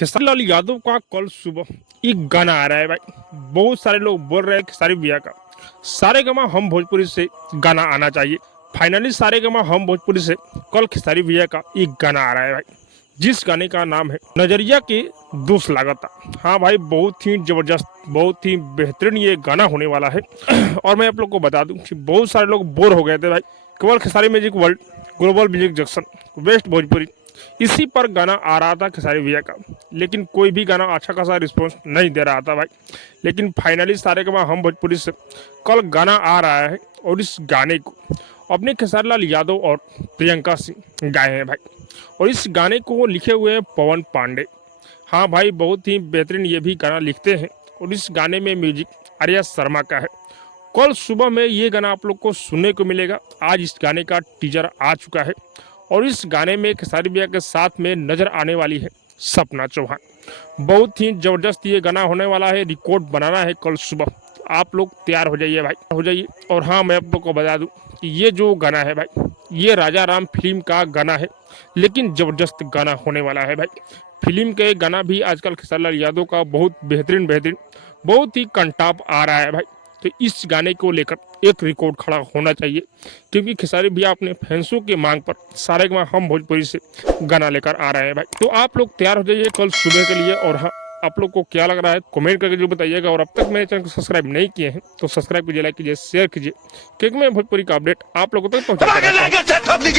खेसारी लाल यादव का कल सुबह एक गाना आ रहा है भाई। बहुत सारे लोग बोल रहे हैं खेसारी भैया का सारे गमा हम भोजपुरी से गाना आना चाहिए। फाइनली सारे गमा हम भोजपुरी से कल खेसारी भैया का एक गाना आ रहा है भाई, जिस गाने का नाम है नजरिया के दोस्त लागता। हाँ भाई, बहुत ही जबरदस्त, बहुत ही बेहतरीन ये गाना होने वाला है। और मैं आप लोग को बता दूं कि बहुत सारे लोग बोर हो गए थे भाई। केवल Khesari music world, global music junction, west Bhojpuri, इसी पर गाना आ रहा था खेसारी भैया का, लेकिन कोई भी गाना अच्छा खासा रिस्पॉन्स नहीं दे रहा था भाई। लेकिन फाइनली सारे के बाद हम भोजपुरी से कल गाना आ रहा है, और इस गाने को अपने खेसारी लाल यादव और प्रियंका सिंह गाए हैं भाई। और इस गाने को लिखे हुए हैं पवन पांडे। हाँ भाई, बहुत ही बेहतरीन ये भी गाना लिखते हैं। और इस गाने में म्यूजिक आर्या शर्मा का है। कल सुबह में ये गाना आप लोग को सुनने को मिलेगा। आज इस गाने का टीजर आ चुका है, और इस गाने में खेसारी भैया के साथ में नजर आने वाली है सपना चौहान। बहुत ही जबरदस्त ये गाना होने वाला है। रिकॉर्ड बनाना है कल सुबह। आप लोग तैयार हो जाइए भाई, हो जाइए। और हाँ, मैं आप लोग को बता दूं कि ये जो गाना है भाई, ये राजा राम फिल्म का गाना है, लेकिन जबरदस्त गाना होने वाला है भाई। फिल्म के गाना भी आजकल खेसारी लाल यादव का बहुत बेहतरीन बेहतरीन, बहुत ही कंटाप आ रहा है भाई। तो इस गाने को लेकर एक रिकॉर्ड खड़ा होना चाहिए, क्योंकि खेसारी भैया अपने फैंसों के मांग पर सारे हम भोजपुरी से गाना लेकर आ रहे हैं भाई। तो आप लोग तैयार हो जाइए कल सुबह के लिए। और हाँ, आप लोग को क्या लग रहा है कमेंट करके जो बताइएगा। और अब तक मेरे चैनल को सब्सक्राइब नहीं किए हैं तो सब्सक्राइब कीजिए, लाइक कीजिए, शेयर कीजिए, क्योंकि मैं भोजपुरी का अपडेट आप लोगों तक पहुँचाता रहता हूं।